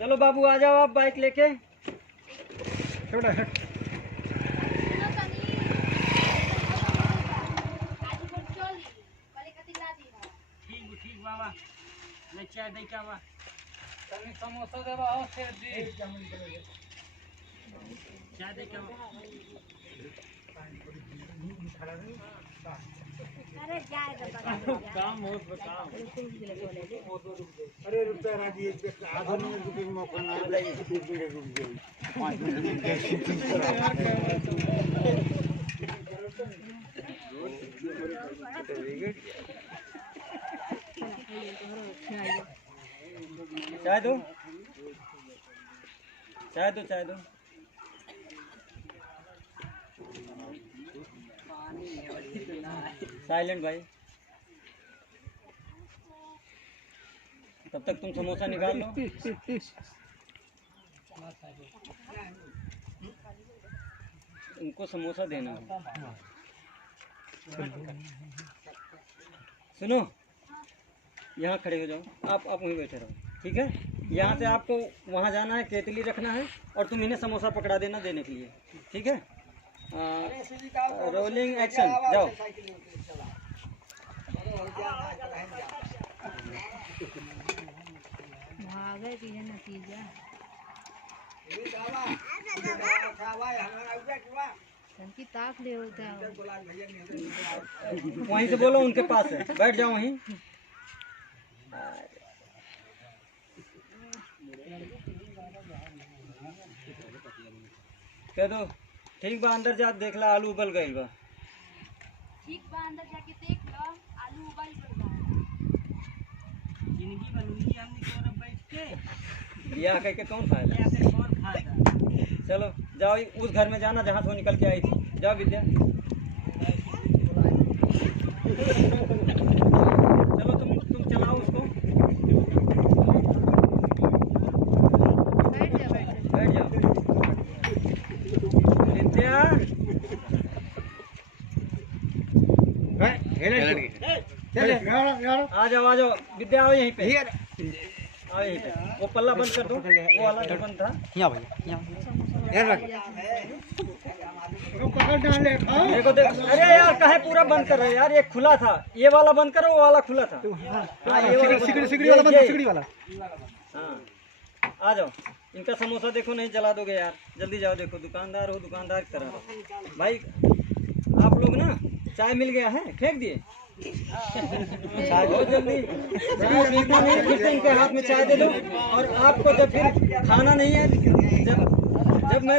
चलो बाबू आ जाओ आप बाइक लेके। थोड़ा हट। ठीक बाबा ले चाय दे क्या बा तनी समोसा देबा हो शेर जी चाय दे क्या अरे जाए काम बहुत बताओ। अरे रुपया राजी आधा मिनट रुपये मौका ना रुक जाए 5 मिनट चाय दो चाय दो चाय दो। साइलेंट भाई तब तक तुम समोसा निकाल लो। उनको समोसा देना है। सुनो यहाँ खड़े हो जाओ आप वहीं बैठे रहो ठीक है। यहाँ से आपको वहाँ जाना है केतली रखना है और तुम इन्हें समोसा पकड़ा देना देने के लिए ठीक है। रोलिंग एक्शन जाओ। भागे की है नतीजा की ताक ले होता है। वहीं से बोलो उनके पास है बैठ जाओ वहीं। कह दो ठीक बा अंदर जा देख ला आलू उबल गई बा। ठीक बा अंदर जाके देख लो आलू उबाल गइल बा। जिंदगी बनूंगी हमने कोरब बैठ के बियाह करके कौन खाएगा कौन खाएगा। चलो जाओ उस घर में जाना जहाँ से वो निकल के आई थी। जाओ विद्या चलो तुम चलाओ उसको। बैठ जाओ बैठ जाओ विद्या आ जाओ विद्या आओ यहीं पे आओ यहीं पे। वो पल्ला बंद कर दो वो वाला जो बंद था। देखो देखो अरे यार काहे पूरा बंद कर रहे हो यार। ये खुला था ये वाला बंद करो वो वाला खुला था। हाँ ये वाला सिगड़ी वाला हाँ आ जाओ। इनका समोसा देखो नहीं जला दोगे यार जल्दी जाओ। देखो दुकानदार हो दुकानदार की तरह भाई आप लोग ना चाय मिल गया है फेंक दिए बहुत जल्दी। फिर से इनके हाथ में चाय दे दो और आपको जब फिर खाना नहीं है जब मैं